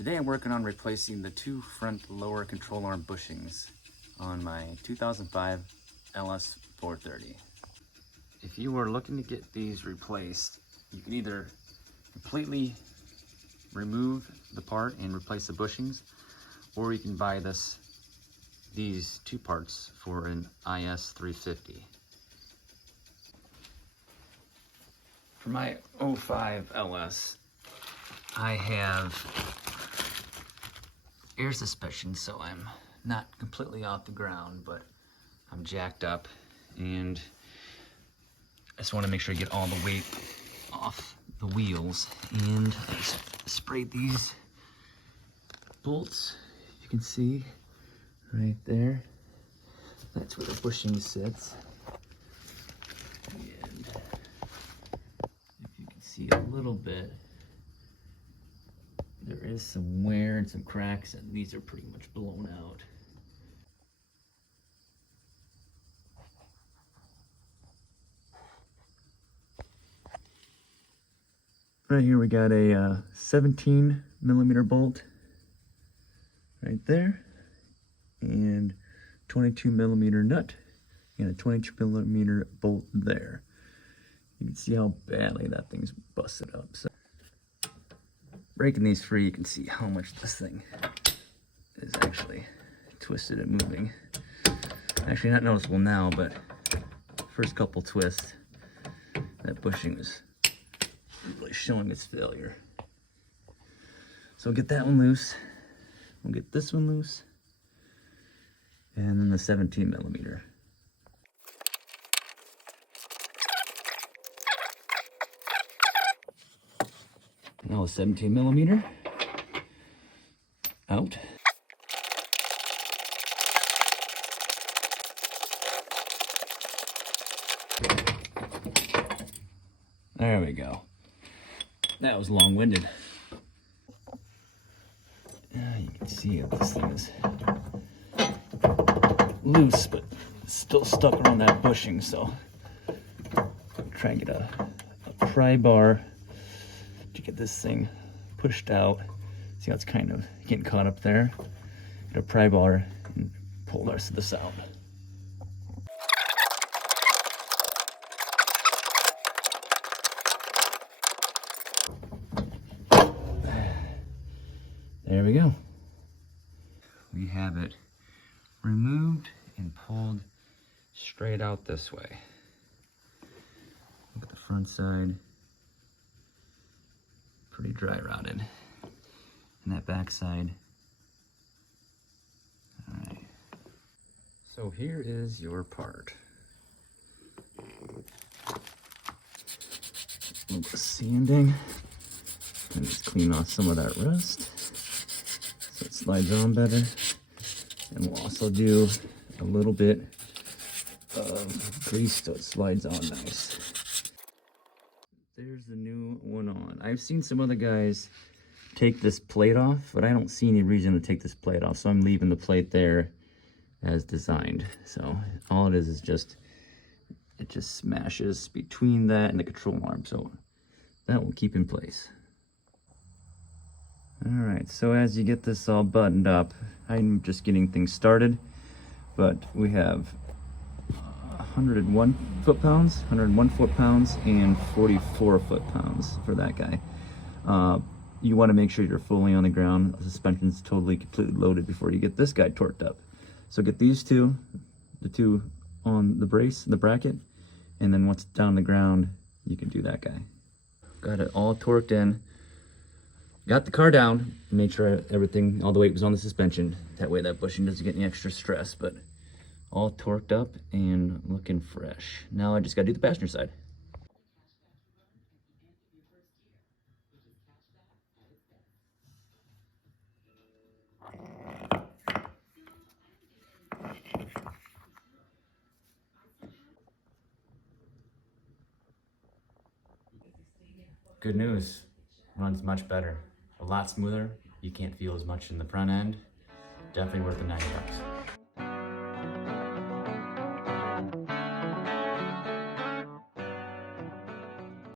Today I'm working on replacing the two front lower control arm bushings on my 2005 LS430. If you are looking to get these replaced, you can either completely remove the part and replace the bushings, or you can buy these two parts for an IS300. For my 05 LS, I have air suspension, so I'm not completely off the ground, but I'm jacked up, and I just want to make sure I get all the weight off the wheels. And I just sprayed these bolts, you can see right there. That's where the bushing sits. And if you can see a little bit, there is some wear and some cracks, and these are pretty much blown out. Right here we got a 17 millimeter bolt right there, and 22 millimeter nut, and a 22 millimeter bolt there. You can see how badly that thing's busted up. So breaking these free, you can see how much this thing is actually twisted and moving. Actually not noticeable now, but first couple twists, that bushing was really showing its failure. So we'll get that one loose. We'll get this one loose. And then the 17 millimeter. Now a 17 millimeter out. There we go. That was long-winded. You can see this thing is loose, but still stuck around that bushing, so try and get a pry bar to get this thing pushed out. See how it's kind of getting caught up there? Get a pry bar and pull the rest of this out. There we go. We have it removed and pulled straight out this way. Look at the front side. Pretty dry rotted. And that back side. Alright. So here is your part. A little bit of sanding. And just clean off some of that rust so it slides on better. And we'll also do a little bit of grease so it slides on nice. There's the new one on. I've seen some other guys take this plate off, but I don't see any reason to take this plate off, so I'm leaving the plate there as designed. So all it is just, it just smashes between that and the control arm, so that will keep in place. Alright, so as you get this all buttoned up, I'm just getting things started, but we have 101 foot-pounds, 101 foot-pounds, and 44 foot-pounds for that guy. You want to make sure you're fully on the ground. The suspension's totally, completely loaded before you get this guy torqued up. So get these two, the two on the brace, the bracket, and then once it's down the ground, you can do that guy. Got it all torqued in. Got the car down, made sure everything, all the weight was on the suspension. That way that bushing doesn't get any extra stress, but all torqued up and looking fresh. Now I just gotta do the passenger side. Good news, runs much better. A lot smoother. You can't feel as much in the front end. Definitely worth the $90.